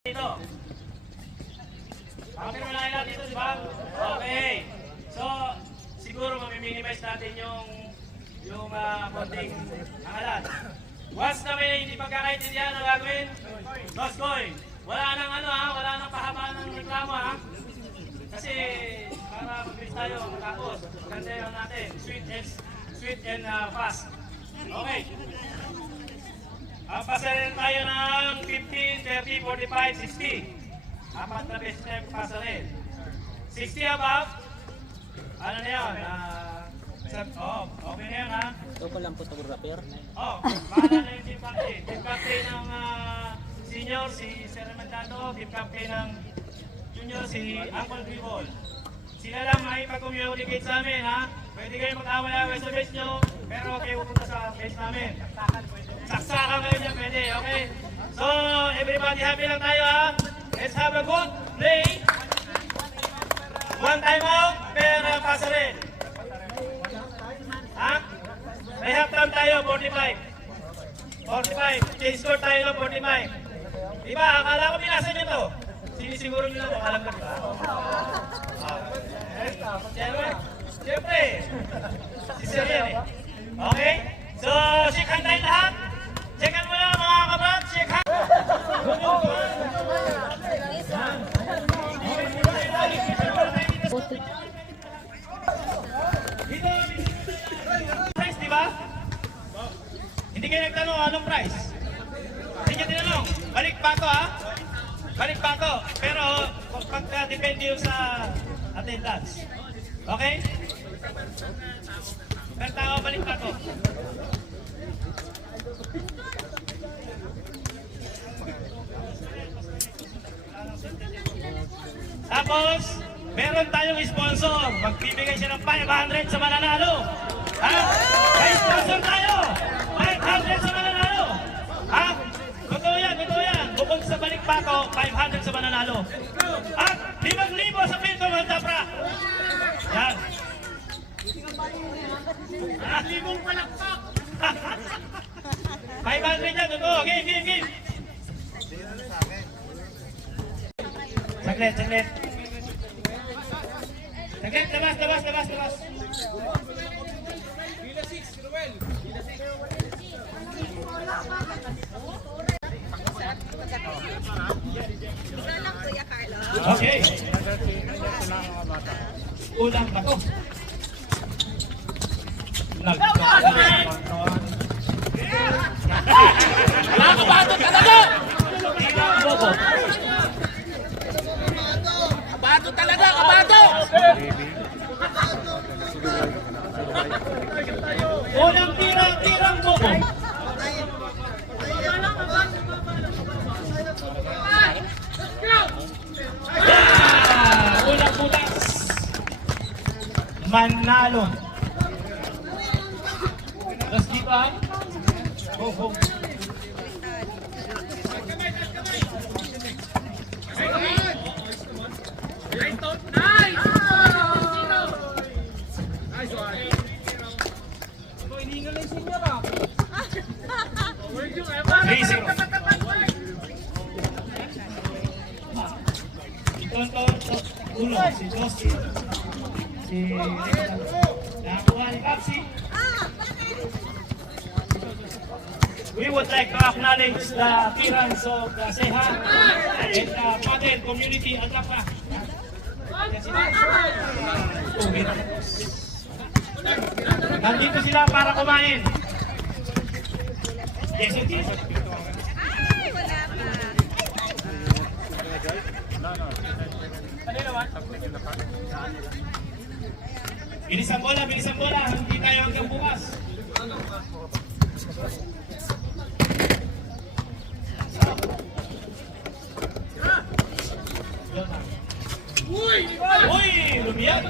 Dito. Bakit mo lang dito, di ba? Okay. So, siguro mamiminimise natin yung konting angalan. Once na may hindi pagkakaintindihan ang gagawin, Boss Koy, wala nang wala nang pahabaan ng reklamo ha. Kasi para mag-bilis tayo matapos. Ganda yun natin. Sweet and fast. Okay. Pasarin tayo ng 15, 30, 45, 60. Apat na beses tayo pasarin. 60 above. Ano na yun? Okay na yun ha? Ito ko lang po sa rapper. Bahala na yung team captain. Team captain ng senior, si Sir Mandado. Team captain ng junior, si Uncle Gribol. Sila lang makipag-communicate sa amin ha? Pwede kayo mag-away-away sa base nyo, pero huwag kayo pupunta sa base namin. Saksakan kayo dyan, pwede, okay? So, everybody happy lang tayo ha? Let's have a good play. One time out, pero pasa rin. Ha? May half time tayo, 45. 45, change score tayo ng 45. Diba, akala ko binasa nyo to. Sinisiguro nyo lang kung alam ka, diba? Siyempre, si Sir yan eh. Okay? So, shake hand tayo lahat. Shake hand mo lang mga kabrad. Shake hand. Price, diba? Hindi kayo nagtanong anong price. Hindi kayo tinanong. Balik pa to ha. Balik pa to. Pero, depende yung sa attendance. Okay? Per tao, balik pa to. Tapos, meron tayong sponsor. Magbibigay siya ng 500 sa mananalo. Ha? May sponsor tayo. 500 sa mananalo. Ha? Totoo yan, totoo yan. Bukod sa balik pa to, 500 sa mananalo. At 5,000 sa Pinto Mantapra. Yan. 5,000 palakpak. 500 yan, totoo. Game. Saglit. Saglit, labas. Bila 6, Ruel. Bila 6. Okay. Ulang pa to. Nakabato talaga! Kabato talaga, kabato! Ulang tirang boko. Ulang butas. Manalo. Tapos dito ha. Go. Si Josie, nakakuha ni Papsi. We would like to acknowledge the appearance of the Seha and the Pader community at Lapa. Nandito sila para kumain. Yes. Bilisan bola. Hindi tayo hanggang bukas. Uy! Lumiyad!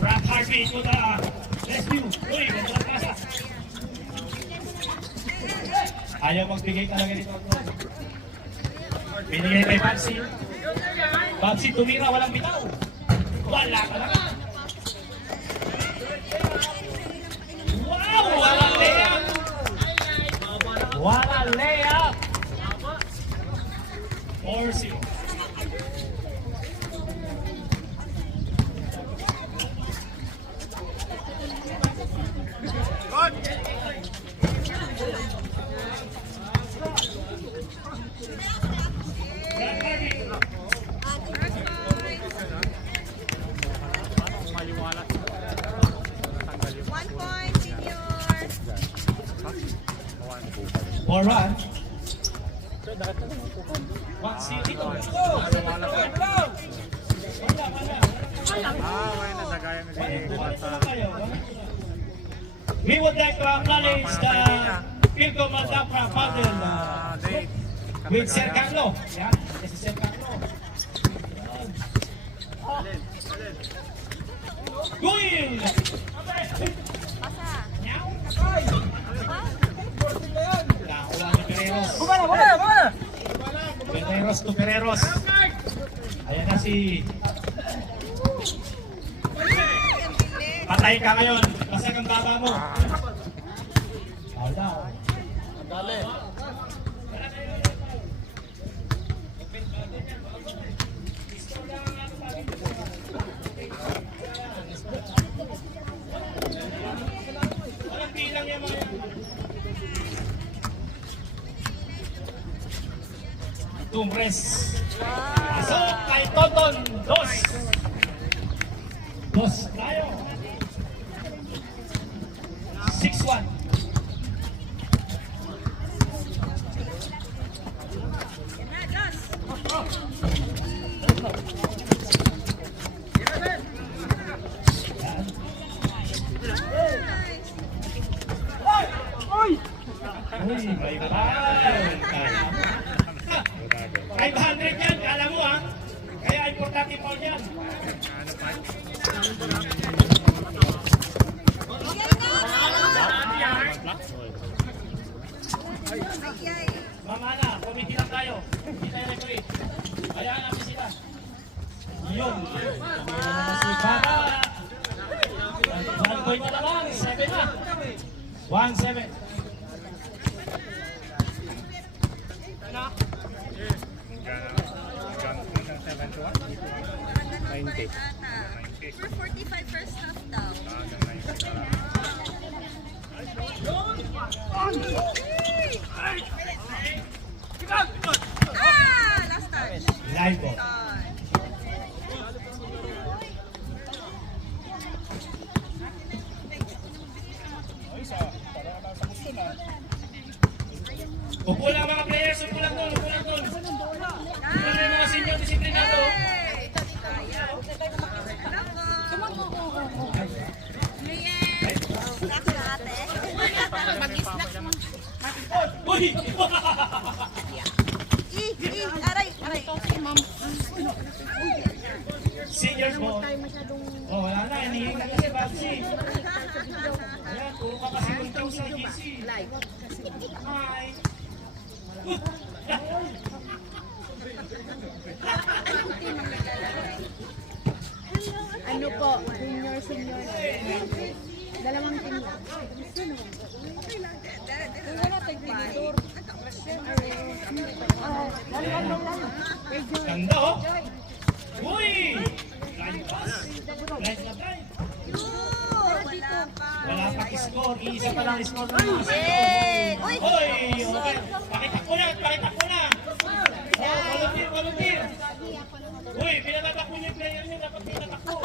Rock heartbeat to the rescue. Uy! Magdalang pasa. Ayaw magbigay talaga nito. Binigay kay Papsi. Papsi tumira, walang bitaw. Wala ka lang. Wow! Walang layup! Walang layup! 1-0 dito. We would like to acknowledge the Pilco Maldapra Paddle with Sir Carlo. Yan, si Sir Carlo. Guil! Nakakuha ni Pereros. Pereros to Pereros. Ayan na si... Patay ka ngayon. Basag ang baba mo. Wala. Dali. Walang bilang yung mga yan. Tumbres. Pasok kay Tonton. Dos. Dos. Tayo. 6-1. Uy, may ball. 500 yan, alam mo ha. Kaya importante ball yan. Mamana, committee lang tayo. Hindi tayo referee. Hayaan natin sila. Yun. Si Baba. 1 point na lang. 7 na. 1-7. For 45 first half daw. Last touch. Live ball. Upo lang mga players, upo lang doon, upo lang doon. Upo lang mga senior disiplinado. Uy! Aray. Seniors ball. Oh, wala na, hinihingi na kasi Babsi. Ayan, puro ka kasi kuntaw sa GC. Hi! Ano po, junior, senior. Dalawang team. Wala tag-editor. Ganda oh! Uy! Line pass. Line na drive. Wala pa score. Iisa pa lang score ng mga senior. Uy! Hoy! Okay. Pakitak mo na! Pakitak mo na! Oh, volunteer! Volunteer! Uy! Pinatatakbo niyo yung player niyo. Dapat pinatakbo.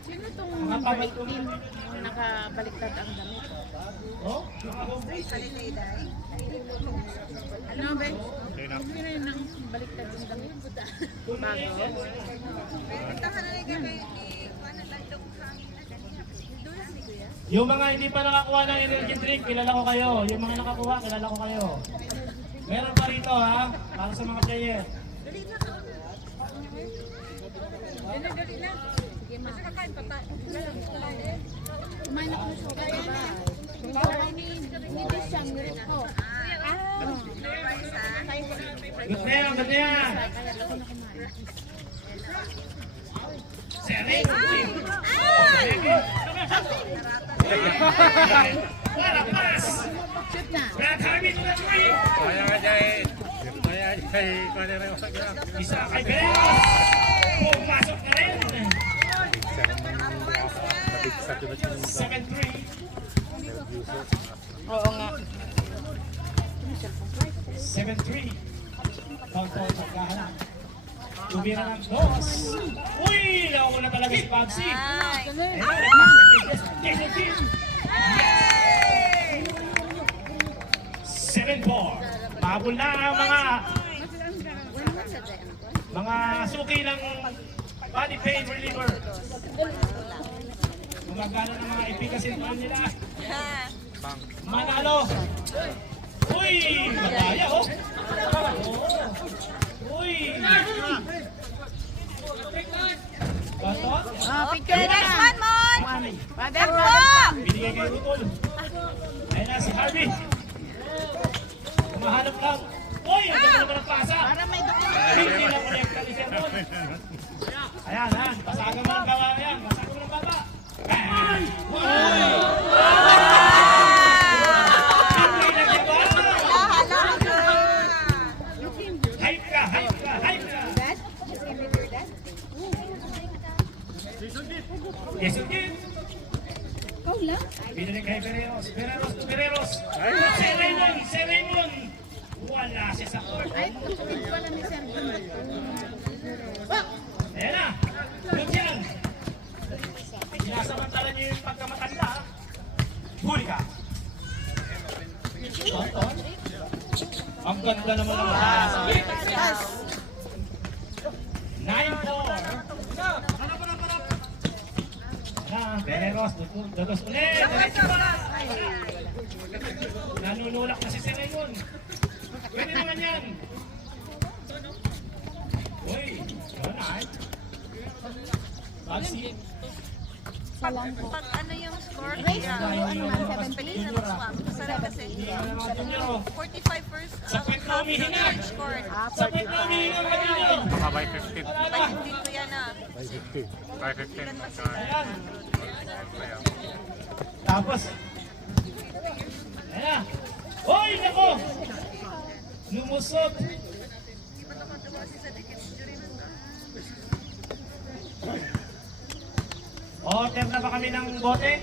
Sino itong Nakabalik ko team nakabaliktad ang damit? Oh? Ano ba? Hindi na yun ang baliktad yung damit. Bago. Yung mga hindi pa nakakuha ng energy drink, kilala ko kayo. Yung mga nakakuha, kilala ko kayo. Meron pa rito ha, para sa mga player. Dali na. Sige, ma. Kumain ako sa kaya. Hindi siyang nirito ko. Good na yan, good na yan. Sering! Para pass! Shoot na. Brad Harvey to the three! Isa kay Beres! Pumasok na rin! 7-3. Oo nga. 7-3. Bangko pagkahanap. Tumira ng dos. Uy! Nauna talaga si Babsi. Yes! 7-4. Habol na ang mga suki ng body pain reliever. Gumagana ng mga efficacy nila. Manalo. Uy! Magaya, oh! Uy! Bato? Okay, next one, Mon! Father, Takbo! Binigay kay Utol. Ayan na si Harvey. Kumahanap lang. Uy! Ang ganda naman ang pasa. para may doktor. Hindi na connecta ni Sir Mon. Ayan, ha. Basagan mo ng gawa. Ayan. Basagan mo ng baba. Ay! Uy! Hindi na diba? Hala ka! Hype ka! Hype ka! Hype ka! Yes, okay. Binalik kay Pereros. Pereros. Si Raymond. Wala siya sa court. Ay, kapatid pala ni Sir Jun. Ayan na. Good yan. Sinasamantala niyo yung pagkamatanda. Huli ka. Tonton. Ang ganda naman ng mga. 9-4. Pereros, dugos ulit. Nanunulak na si Sir Raymond. Pwede naman yan. Uy, yun ay. Bagsi. Pag ano yung score? Kaya, piliin ng swap. Masarap kasi. 45 first. Sa point na umihinga. Score. Sa point na umihinga ka ninyo. By 15. By 15 ko yan ah. By 15. Ayan. Tapos. Ayan na. Hoy, nako! Lumusot. Order na ba kami ng bote?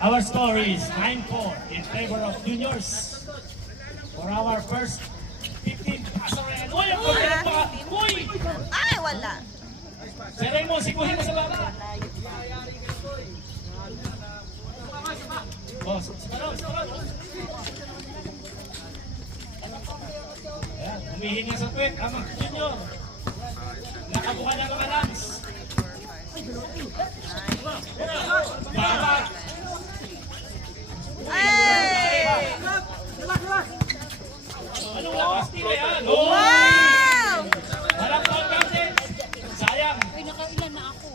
Our score is 9-4 in favor of juniors. For our first 15 passer. Uy, ang pagkakas pa! Uy! Ay, wala. Saray mo, sikuhin mo sa baba. Boss, sikaron. Ayan, humihingi sa puwet, amang junior. Nakabuka na mga runs. Baba. Ay! Anong lakas nila yan? Wow! Walang foul counted. Sayang. Ay, nakailan na ako.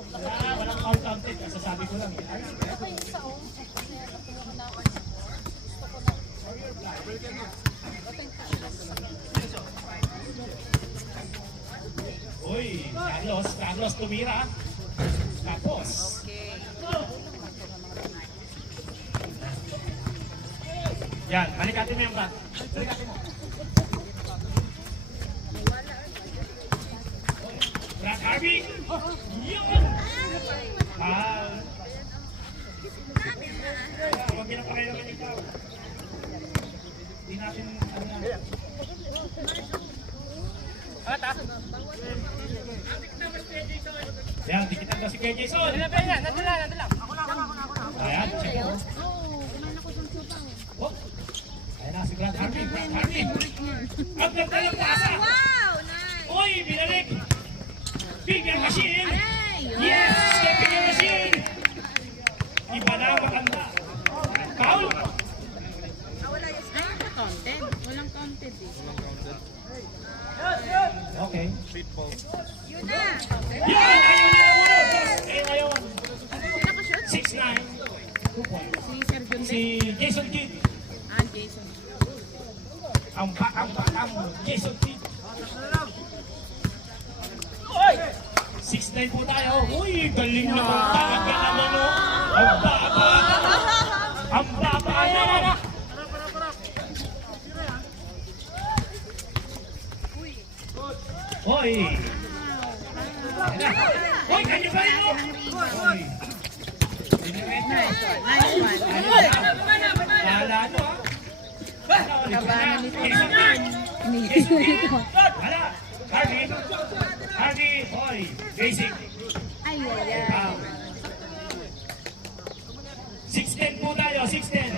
Walang foul counted. Sasabi ko lang. Ako yung isa, oh. Uy, Carlos tumira. Tapos. Yan, balikatin mo yung bat. Balikatin mo. Brad Harvey. Yun! Huwag pinapakailangan ikaw. Hindi natin ano yan. Yan, dikitan daw si Kuya Jason. Nandun lang. Ayan, check mo. Oh. Ayan na si Brad Harvey. Ang ganda ng pasa. Wow! Nice! Uy, binalik. Bigger machine. Yes, bigger machine. Iba na ang maganda. Foul. Wala yung score. Counted? Walang counted eh. Okay. Yun na. Yan! Ayun na muna! Ngayon. 6-9. 2 points. Si Sir Jun Si Jason Kidd. Jason. Ang Jason Kidd. 6-9 po tayo. Uy, galing naman talaga naman o. Ang baba. Ang baba naman. Uy. Uy, kanyo ba yun? Uy. Nice one. Kala nyo ha? Kabahan ni Wala. Harvey, hoy. Basic. Ay, ay, ay. 610 po tayo, 610.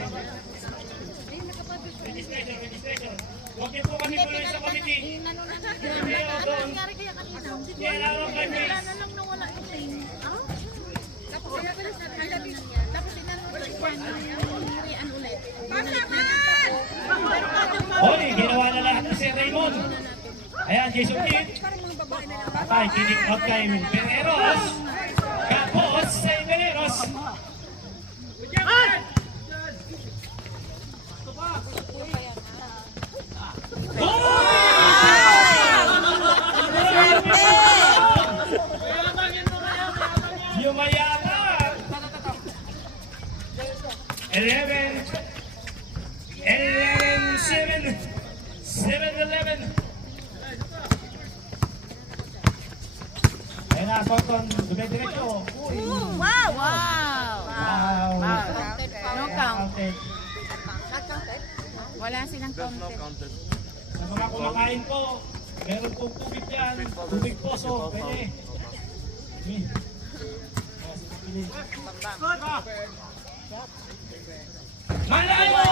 Registration. Huwag niyo po kami tuloy sa committee. Kayo doon. Kaya lang kayo, please. Tapos inanong ulit yan, hirian ulit. Hoy, ginawa na lahat ni Sir Raymond. Ayan, Jason Kidd. Patay, kinik out kay Beneros. Kapos sa Beneros. Yumayama. 11, 7, 7-11. Ayan na, Soton, dumidiretso. Wow! Wow. No count. Counted. Wala silang counted. Sa mga kumakain po, meron pong tubig dyan, tubig poso, pwede. Manalo!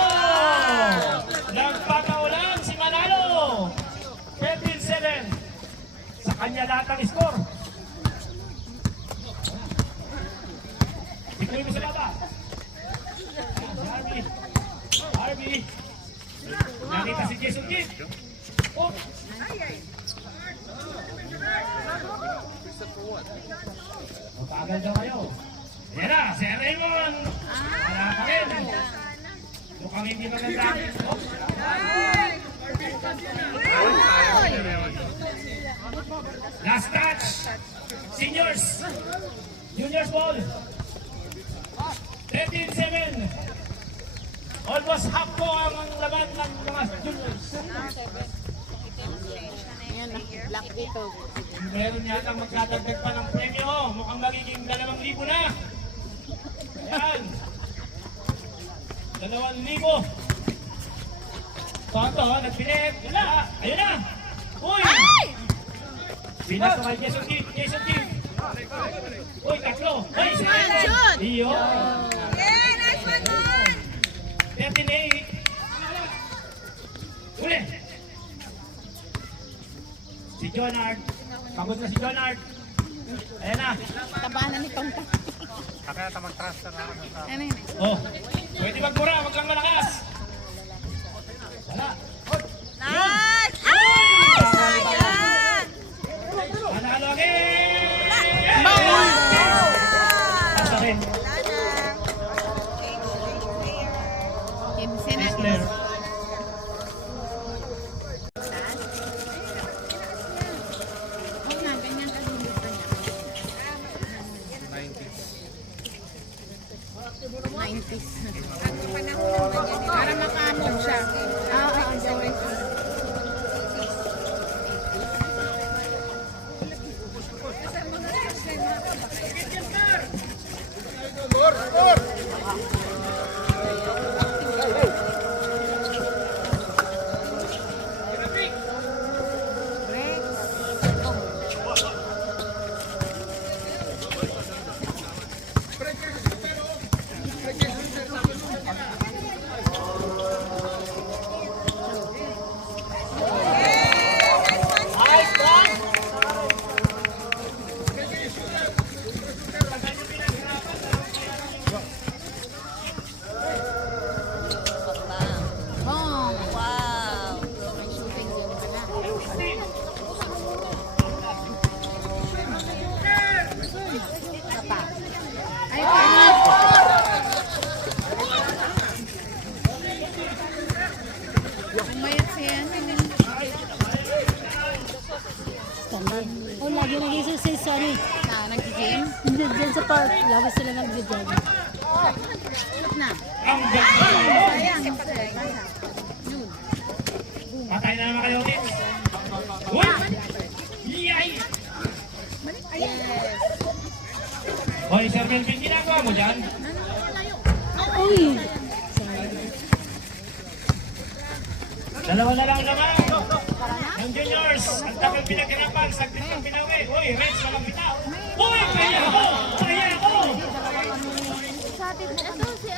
Nagpapaulan si Manalo! 13-7 sa kanya lahat ang score. Ituloy mo sa baba. Harvey. Nakita si Jason Kidd. Oh. Matagal daw kayo. Yan na, si Raymond. Wala pa rin. Mukhang hindi maganda. Oh. Last touch. Seniors. Juniors ball. 13-7. Almost half po ang laban ng mga juniors. Ayan, black dito. Meron yata magdadagdag pa ng premyo. Mukhang magiging 2,000 na. Ayan. 2,000. Toto, nagpilit. Wala. Ayun na. Uy! Pinas na kay Jason Kidd. Jason Kidd. Uy, tatlo. Uy, si Raymond. Iyo. Yeah, nice one, man! 13-8. Uli. Si Jonard. Pagod na si Jonard. Ayan na. Tabanan ni Tongka. Kaya ata mag-transfer na ako sa... Ano yun? Oh. Pwede magmura. Wag lang malakas. Wala. Nice! Nice! Ayan! Manalo again! Wow! Basta rin. Wala na. Change player. Kimse na. Next player. Huwag na, ganyan ka limit pa niya. 90s. Para makamon siya. Sorry. Wow! May shooting game pala. Isa pa. Ay, umayat siya. Oh, lagi nag-exercise, sorry. Nag-game? Hindi, dyan sa park. Lagi sila nag-jog. Na. Ang ganda. Sayang. Yun. Patay na naman kayo ulit. Uy! Yay! Yes. Hoy, Sir Melvin, ginagawa mo dyan? Uy! Dalawa na lang naman. Ang juniors, ang tagal pinaghirapan, saglit ang pinawi. Uy, Reds, walang bitaw. Uy, kaya ako! Kaya ako! Ito si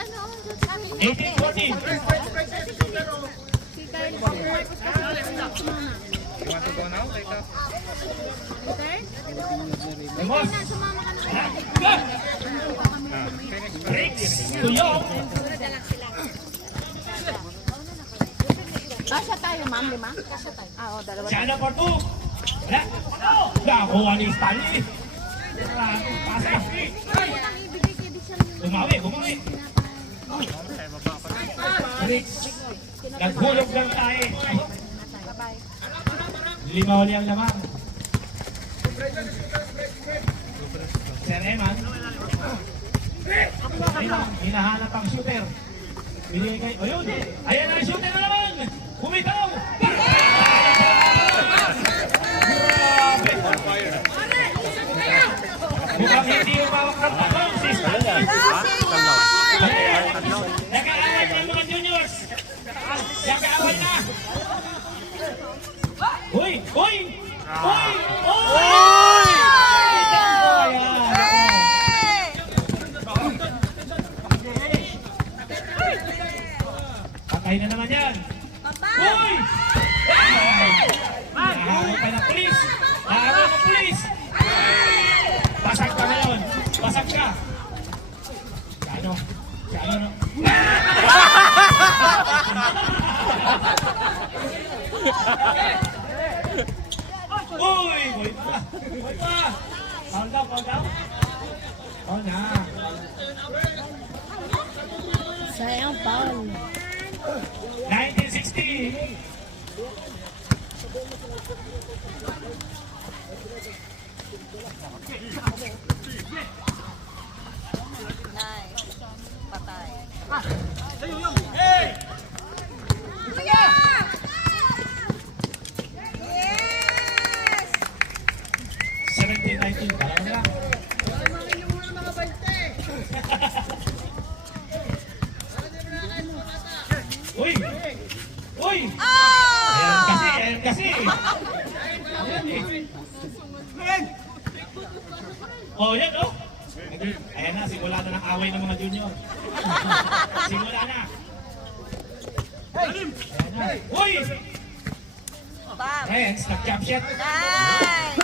18-14. Si Kyle Marcos kasi sumama. You want to go now? Later? Okay? Amos. Sumama ka na. Bricks to Yong. Kasya tayo, ma'am, lima? Kasya tayo. Oo, dalawa. Sana for 2. Wala. Nakuha ni Stanley. Pasa. Bumawi, bumawi. Bricks. Naghulog lang tayo. Lima uli ang lamang. Sir Eman. Ayun, hinahanap ang shooter. Binigay, ayun, ayan ang shooter na naman! Bumitaw! Grabe! Mukhang hindi umawak ng takong si Stanley. Nag-aaway na mga juniors! Nag-aaway na! Uy! Uy! Uy! Uy! Patay na naman yan! Uy! Nahawa ka ng pulis! Nahawa ng pulis! Basag ka ngayon! Basag ka! Ano? Ano? Uy! Boy pa! Boy pa! Foul down, foul down! Foul na! Sayang, Paul. 1960! Nice. Patay. 17-19, parang na lang. Uy! Uy! Ayan kasi! Oh, yan oh! Ayan na, simula na ng away ng mga junior. Simula na! Ayan na. Uy! Bam. Friends, nag-jump shot. Nice.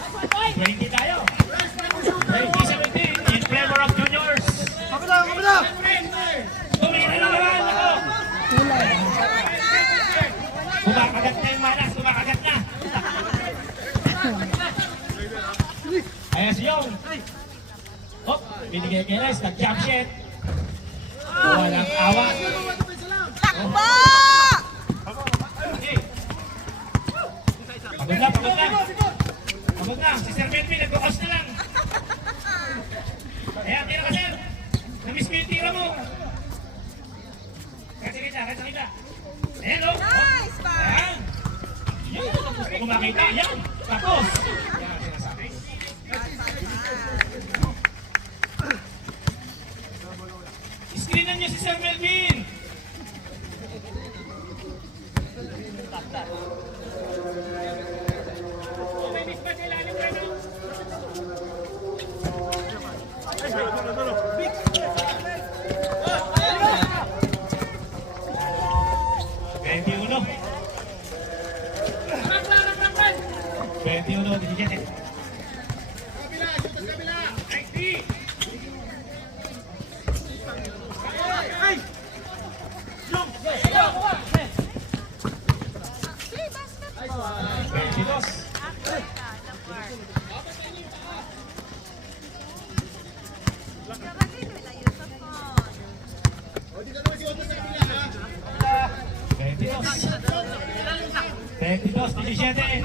20 tayo. 20-17 in favor of juniors. Tumira na naman ako. Kumakagat na yung malas. Kumakagat na. Ayan si Yong. Hop, binigay kay Rice. Nag-jump shot. Walang awa. Takbo! Okay. Pagod na, pagod na. Pagod na. Si Sir Melvin, nag-focus na lang. Ayan, tira ka, Sir. Namiss ko yung tira mo. Kahit sa kita. Ayan, oh. Nice, Bam. Ayan. Yan, gusto ko makita. Yan, tapos. Yan, sinasabi. Screenan niyo si Sir Melvin.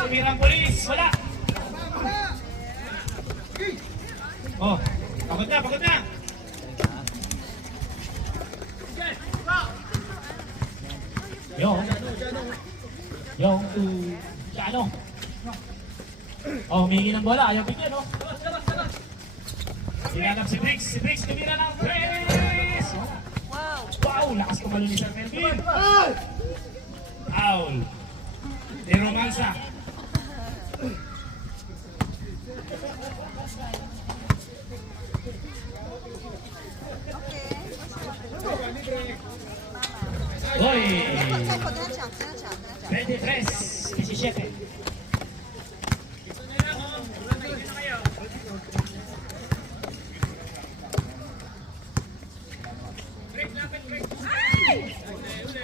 Tumirang polis, wala. Oh, pagod na, pagod na. Yung to, sa ano? Oh, humingi ng bola, ayaw bigyan, no? Hinanap si Briggs tumira ng press. Wow, lakas kumalo ni Sir Melvin. Foul. De Romansa. Okay. Uy! Checo, derecha, derecha, derecha. 23, 17.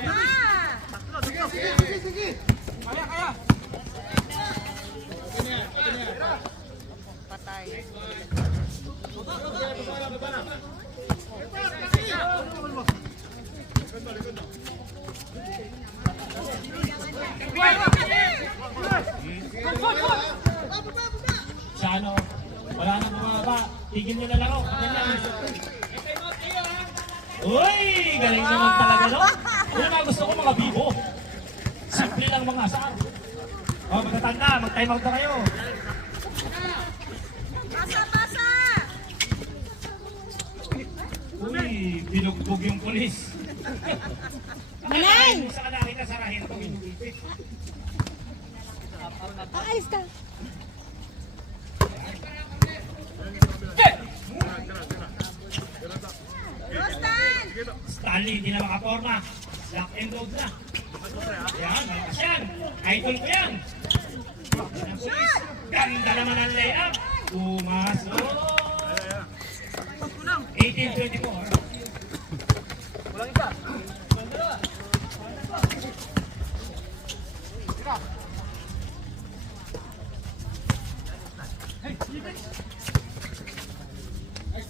Ah! Patay. Sa ano, wala nang bumaba. Tigil nyo na lang ako. Ganyan. Uy! Galing naman talaga, no? Yung mga gusto ko mga bibo. Simple lang mga asar. O, magtatanda. Mag-time out na kayo. Pasa, pasa! Uy, binugbog yung polis. Manay! Sa kanakita kita sarahin ko. Aalis ka. Rostan! Stanley, hindi na makaporma. Lock and load na. Yan, malakas yan. Idol ko yan. Ganda naman ang layup. Pumasok. 18-24.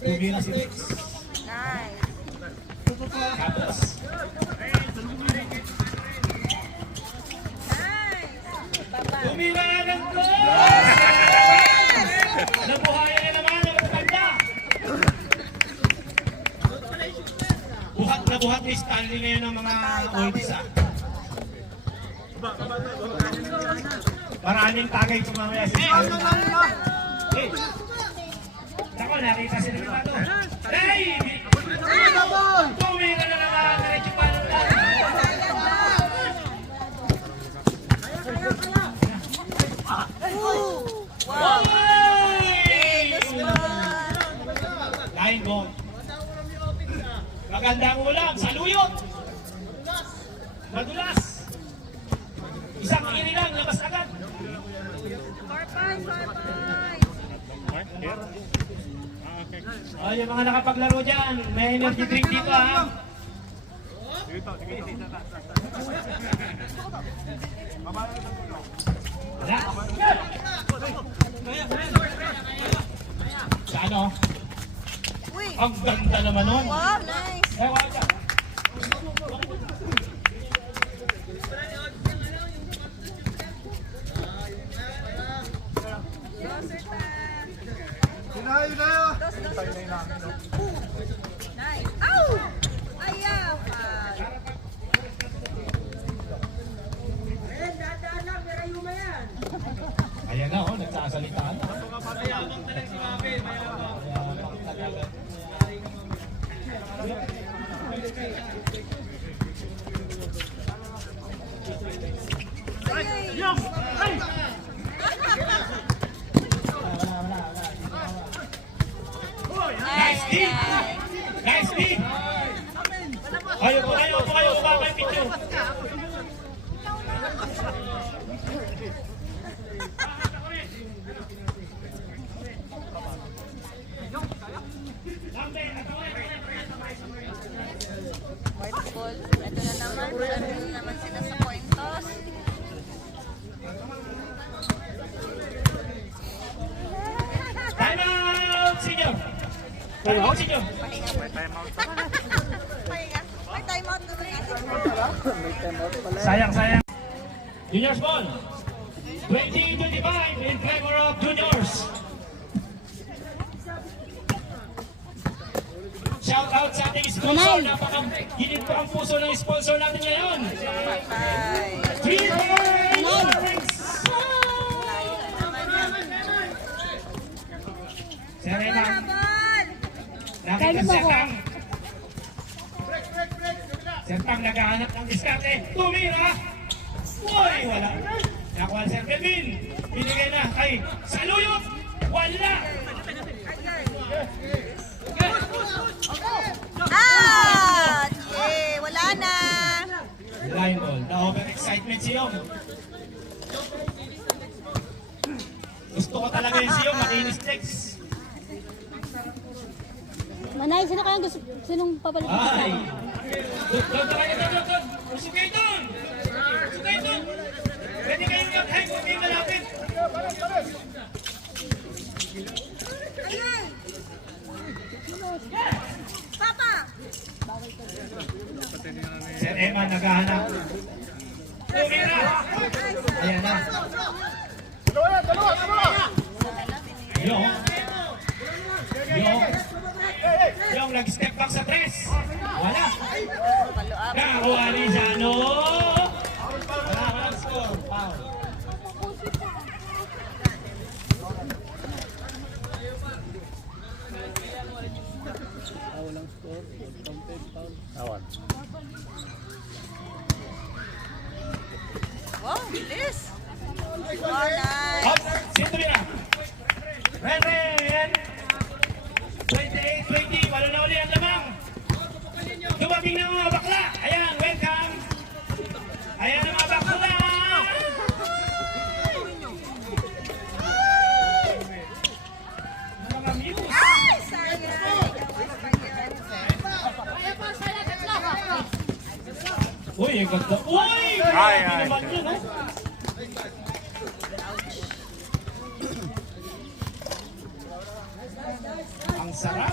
Tumira si Rex. Nice. Tapos, Nice. tumira ng goal! Nabuhayan na naman ang matanda. Buhat na buhat ni Stanley ngayon ng mga oldies, ah. Maraming tagay kumamaya si Stanley. Hey! Ako, nakita si Ricardo. Hey! Tumira na naman. Diretso pa ng lahat. Wow. Hey!Lusman. Line ball. Magandang ulam. Saluyot. Madulas. Isang kiri lang. Labas agad. Corpay, corpay. Oh, yung mga nakapaglaro dyan, may energy drink dito, ha? Wala. Sa ano? Uy. Ang ganda naman nun. Wow, nice. Eh, wala ka. Dos, dos, dos. Nice. Ow! Ayaw. Ayan na, oh, nagsasalita na. Mayabang talaga si Mabel, mayabang. Mayabang talaga. Nice deep! Nice deep! Ayaw po kayo, baka may picture. White ball. Ito na naman. Ano na naman sila sa pointos. Time out, senior! Time out, senior! Pahinga. Pahinga. May time out na natin. Sayang, sayang. Juniors ball. 20-25 in favor of juniors. Shout out sa ating sponsor. Napakaginit po ang puso ng sponsor natin ngayon. Bye. 3 points! Serena, Habol! nakita Sertang. Sertang naghahanap ng diskarte. Tumira! Uy, wala. Nakuha si Sir Kelvin. Binigay na kay Saluyot. Wala! Ah! Yeah! Wala na! flying ball. Na-over-excitement si Yong. Gusto ko talaga yung si Yong, makinis legs. Manay, sino kaya gusto? Sinong papalit? Ay! Doon tayo, doon! Usugay doon! Usugay doon! Pwede kayong mag-high kung kayo malapit. Papa! Sir Emma, naghahanap. Tumira! Ayan na. Yung. Yung nag-step back sa press. Wala. Nakuha ni Jano. Wala score. Foul. Wow, bilis! Wow, nice! Up. Sino tumira? Ren! 28-20. Wala na uli ang lamang. Dumating na mga bakla. Ayan, welcome. Ayan ang mga bakla. Mga muse. Ay, sayang! Uy, ang ganda. Uy! Grabe naman yun, oh. Ang sarap.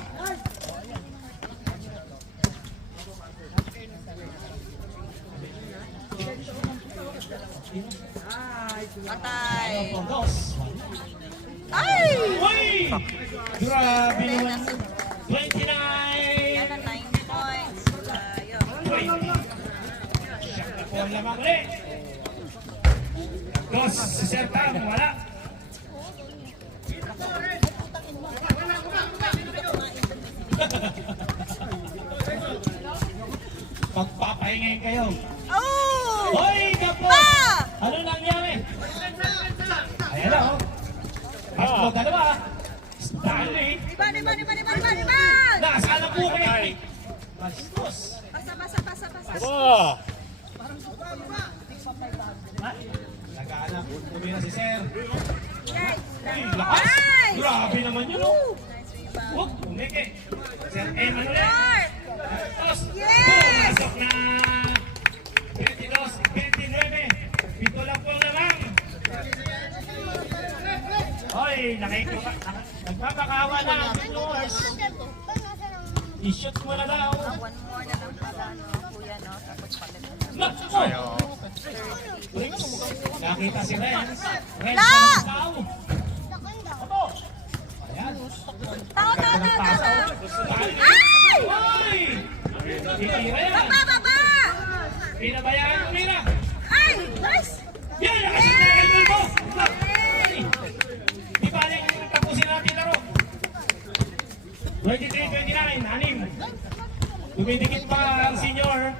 Patay! Pagos. Ay! Uy! Grabe naman. 29. Yan ang 9 points. Sayang. 20. Siya na po ang lamang ulit. Dos, si Sir Tam, wala. Pagpapahingayin kayo. Oh! Hoy, kapo! Pa! Ano nangyari? Ayan na, oh. Tatlo, dalawa. Stanley. Riban! Nasaan ang bukay? Bastos. Basa! Nag-aalap. Tumira si Sir. Yes! Ay, lakas. Nice! Grabe naman yun, oh. Nice rebound. Huwag, umike. Sir M, ano ulit? North! Tapos, Yes! pumasok na 22-29. Pito lang po naman. Hoy, nagpapakawa na ang viewers. I-shoot mo na daw. One more na lang pala, no? Kuya, no? Tapos palit na. Nako! Bricks. Nakita si Renz. Renz La! na tao. Abo! Ayan. Tao! Ay! Hoy! Itira yan. Baba! Pinabayaan mo nila. Ay! Nice! Yan! Nakasip na yung elbow mo! Ay! Di ba na yung tapusin natin laro? 23-29, anim. Dumidikit pa ang senior.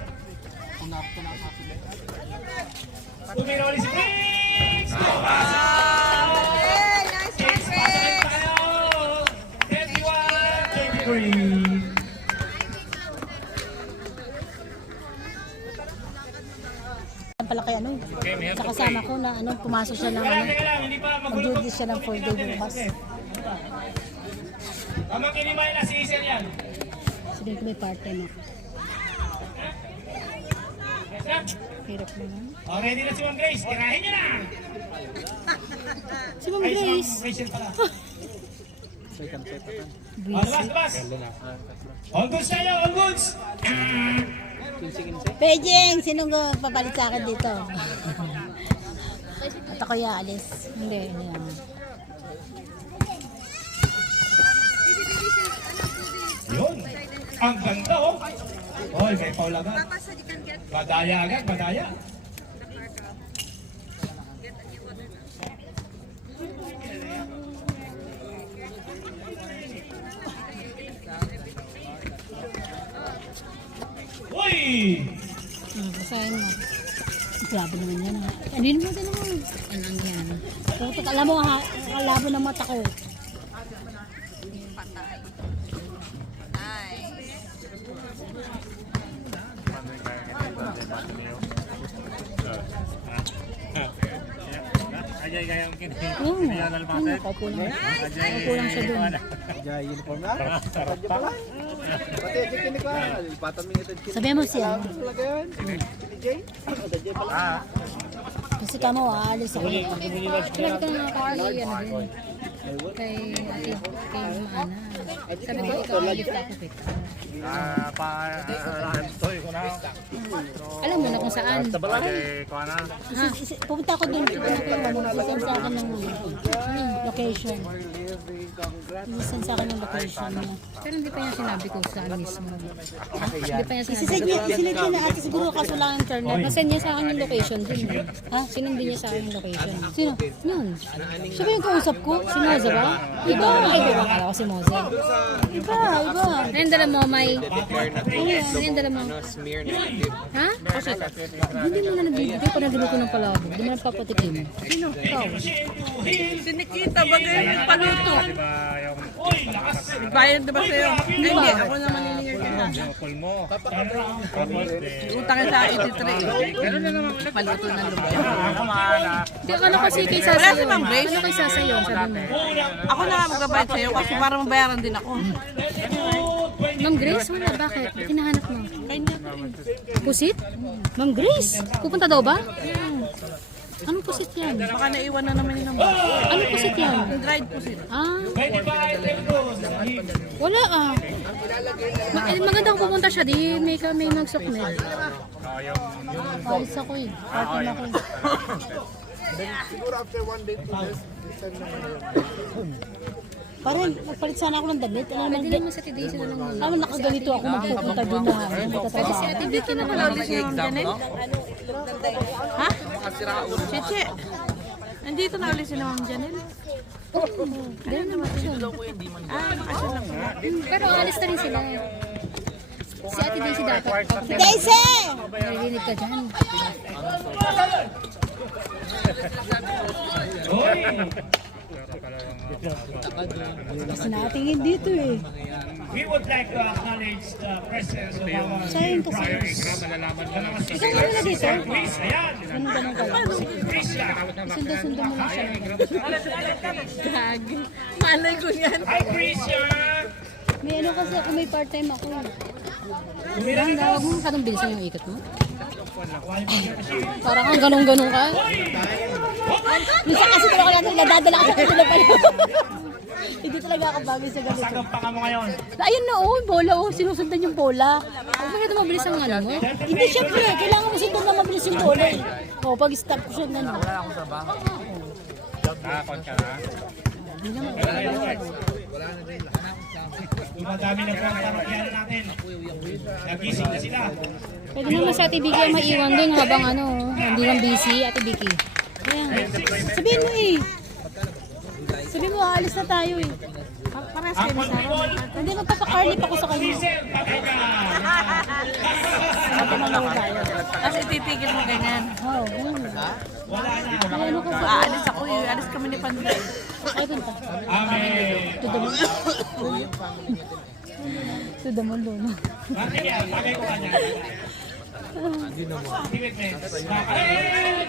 Tumira ulit si Briggs! Hey! Nice one, Briggs, pasalan Briggs! tayo! 31-23. Pala kay ano? Sa kasama ko na ano, pumasok siya ng ano. Teka lang, hindi pa magulo. Mag-duty siya ng 4 day bukas. Amang kinimay na si Iser yan. Sabihin ko may part-time ako. Yes, sir. Hirap naman. Oh, ready na si Ma'am Grace. Tirahin niyo na! Si Ma'am Ay, si Ma'am Grace. Rachel pala. Oh, Busy. labas! All goods tayo, all goods! Pejeng, sinong papalit sa akin dito? At ako alis. Hindi. Yun. Ang ganda, oh. Oy, may paul agad. Papa, so you can get Badaya agad, badaya. Uy! Basahin mo. Grabe naman yan. Ano yun mo din naman? Ano yan? Putak, alam mo ha, kalabo ng mata ko. patay. Nice. Ajay kayong kinig. Oo nga. Ano, kaupo lang. Kaupo lang siya doon. Sabihan mo siya. Kasi ka mo, aalis ako. Kailan ka nga kay, ano din, kay ate, kay Ana. Sabi ko, ikaw alit ako kita. Toy ko na. Alam mo na kung saan. Ajay ko na. Ha? Pupunta ako doon. Pupunta ako ng isend sa akin ng location. Isend sa akin ng location niya. Pero hindi pa niya sinabi kung saan mismo. Hindi pa niya sinabi. Isinend niya na ate siguro kaso lang internet. Nasend niya sa akin yung location din. Ha? Sinindi niya sa akin yung location. Sino? Yun. Siya ba yung kausap ko? Si Moza ba? Iba. Iba kala ko si Moza. Iba. Ano yung dala mo, May? Ano yung dala mo? Ha? Hindi mo na nagbibigay pa nagluluto ng palabo. Hindi mo na papatikim. Sino? Ikaw. Sinikita ba ganyan yung paluto? Di ba yung Bayad ba sa'yo? Hindi, ako naman yung pulmo? Tapos, utang sa 83. gano'n na naman ulit. Paluto ng lumpia. Ako mahala. Hindi, ano kasi kay Wala Sasayon? si Ma'am Grace. Ano kay Sasayon, sabi mo? Ako na nga magbabayad sa'yo kasi para mabayaran din ako. Ma'am Grace, wala. Bakit? Ba't hinahanap mo? Kanya. Pusit? Ma'am Grace. Pupunta daw ba? Anong pusit yan? Baka naiwan na naman yun ng bus. Anong pusit yan? Yung dried pusit. Ah, Pwede ba item ko? wala ah. Maganda kung pupunta siya. Di may magsukmed. Ayos ako eh. Party ako eh. Parang magpalit sana ako ng damit. Ano naman, Pwede naman sa Tidaisy na lang yun. alam nakaganito ako magpupunta doon na. Pwede si Ate Vicky na lang. Ulit si Ma'am Janet? Ha? Cheche. Nandito na ulit si Ma'am Janet? Ganun naman siya. Bakasyon lang pala. Pero alis na rin sila. Si Ate Daisy dapat. Daisy! Narinig ka dyan. Kasi natingin dito eh. We would like to acknowledge the presence of our Sayang kasi. Malalaman mo lang. Ikaw nga wala dito. Chris. Ayan, Ganun ka lang. Chris siya. Sundan-sundan mo lang siya. Gag. Malay ko yan. Hi, Chris siya. May ano kasi ako, may part-time ako. Ang dawag mo, katong bilisan yung ikot mo. Parang kang ganun-ganun ka. Minsan kasi talaga natin nadadala ka sa kanila pala. Hindi talaga ako bagay sa ganito. Sagampangan mo ngayon. Ayun na oh, bola oh, sinusundan yung bola. Bakit mabilis ang ano mo? Hindi syempre, kailangan mo sundan na mabilis yung bola eh. Oh, pag stop ko siya na. Nakakon ka na. Dumadami na po ang parokyanan natin. Nagising na sila. Pwede naman sa Ate Vicky ang maiwan din habang ano, hindi lang busy, Ate Vicky. Ayan. Sabihin mo eh. Sabihin mo, aalis na tayo eh. Pares kayo ni Sarah. Hindi, magpapakarlip ako sa kanya. Sir, patay ka. Sabi na lang tayo. Kasi titigil mo ganyan. Oh, Wala na. ay, ano kasi? Aalis ako eh. Alis kami ni Pandre. Ay, punta. Amen. To the moon. To the moon, no? Bakit yan? Bagay ko kanya. Give it, man. Bakit?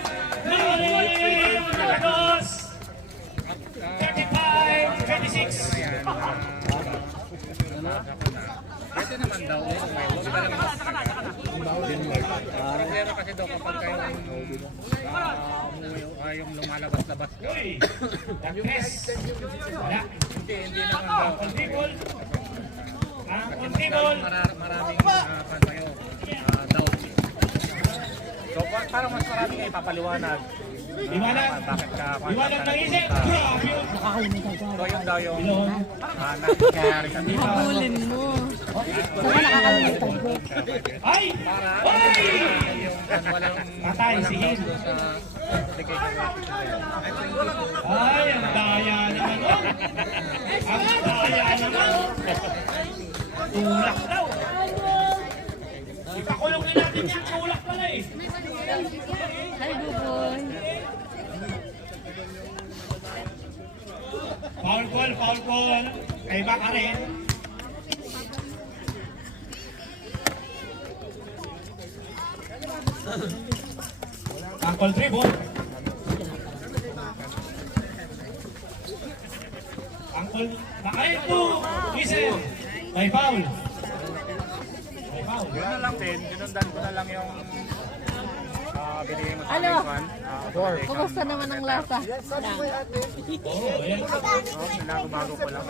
Dos. 35, 26. Ito naman daw. Huwag ka lang pero kasi daw kapag kayo yung lumalabas-labas ka. Uy, Agnes. Wala. Hindi naman daw. Kontibol. Ang kontibol. Maraming kayo daw. So parang mas marami kayo papaliwanag. Iwanan. Bakit ka? Iwanan ng isip. Grabe yun. Nakakalimutan ko. So yun daw yung nangyayari sa dito. Pabulin mo. Saka nakakalimutan ko. Ay! Ay! Yung walang Patay, sige. Ay, ang daya naman. Oh. Ang daya naman. Tulak daw. Ipakulong din natin yung tulak pala eh. Hi, Buboy. Foul call. Kay baka rin. Ang call dribble. foul. Nakain po. Listen. May foul. May foul. Yun na lang din, sinundan ko na lang yung binigay mo sa Ano? akin, Juan. Kumusta naman ang lasa? Oo, ayan. Bago ko lang.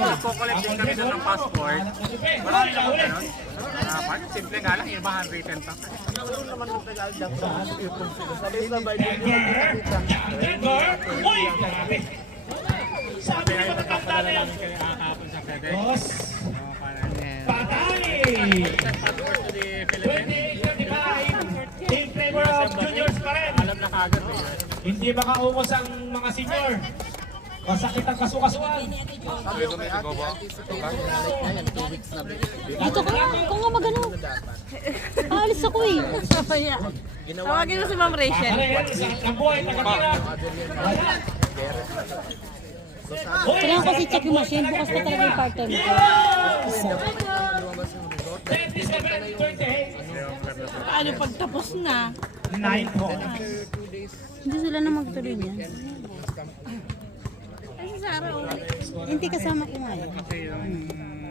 Nagko-collect din kami doon ng passport. Marami naman ganun. Simple nga lang, iba handwritten pa. Denver. Uy, grabe. Sabi ko magkakanta na yan. Kahapon sa FedEx. Boss. Patay. 28-35. In favor of juniors pa rin. Alam na kagad eh. Hindi makaumos ang mga senior. Masakit ang kasukasuan. Dito ka nga, ikaw nga magano. Aalis ako eh. Mamaya. Tawagin mo si Ma'am Rachel. Ano yan? Isang kabuhay, tagatira. Kailangan kasi check yung machine. Bukas pa talaga yung part-time ko. 27-28. Paano pagtapos na? 9 points. Hindi sila na magtuloy niyan. Ay, si Sarah ulit. Hindi kasama ko nga yun. Kasi yung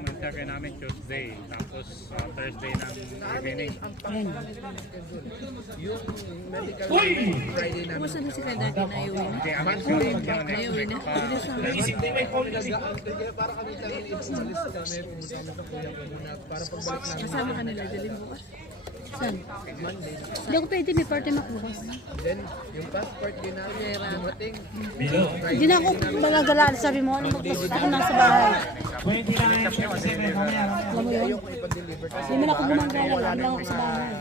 nagkakay namin Tuesday, tapos Thursday ng evening. Ayun. Uy! Kumusta na si Kadaki na iuwi na? Okay, aman ko yun yung next week pa. Naisip din may foul kasi. Kasama ka nila, dalhin bukas. Saan? Hindi ako pwede, may part-time ako bukas. Bilo. Hindi na ako magagala. Sabi mo, ano magpasok ako nasa bahay. 29-27 mamaya. Alam mo yun? Hindi man ako gumagala. Lang ako sa bahay.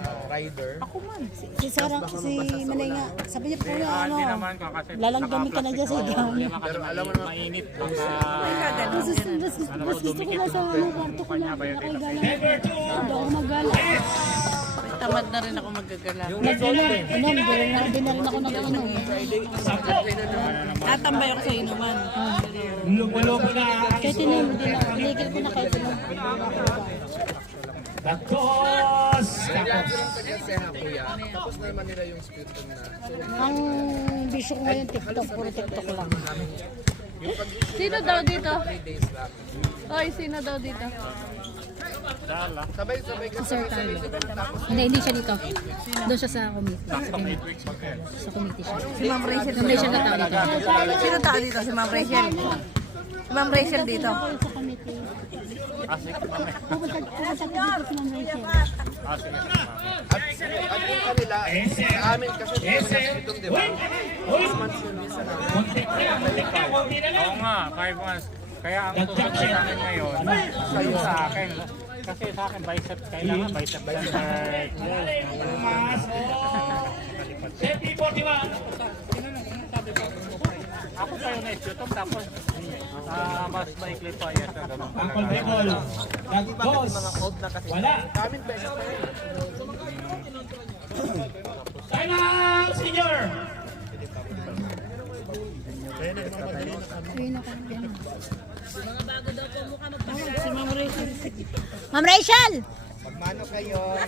Si Sarah, si Manay nga. Sabi niya po yung ano. Hindi naman ko kasi Lalanggami ka na dyan sa idaw. pero alam mo mainit. Mas gusto ko na sa ano, kwarto ko lang. Nakagala. Denver 2. Hindi ako magala. Tamad na rin ako magagala. Nagano, hindi na rin ako nag-ano. Tatambay ako sa inuman. Lumo-lumo na. Kahit inom, hindi na. Pinigil ko na kahit inom. Tapos. Ang bisyo ko ngayon, TikTok. Puro TikTok lang. Sino daw dito? Oy, sino daw dito? Si Sir Carlo. Hindi siya dito. Doon siya sa committee. Sa committee siya. Si Ma'am Rachel. Ma'am Rachel na tao dito. Sino tao dito? Si Ma'am Rachel. Si Ma'am Rachel dito. Sa committee. Pupunta dito si Ma'am Rachel. Ese. Uy! Uy! Muntik na, konti na lang. Oo nga, 5 months. Kaya ang susunod sa akin ngayon, sa'yo sa akin. Kasi sa akin, bicep, kailangan bicep center. Mas. Safety 41. Ako pa yung na-shootong, tapos mas maikli pa yan. Ang Colbecol. Nag-boss. Wala. Time out, senior. Ayun ako. Si Ma'am Rachel. Ma'am Rachel! Magmano kayo?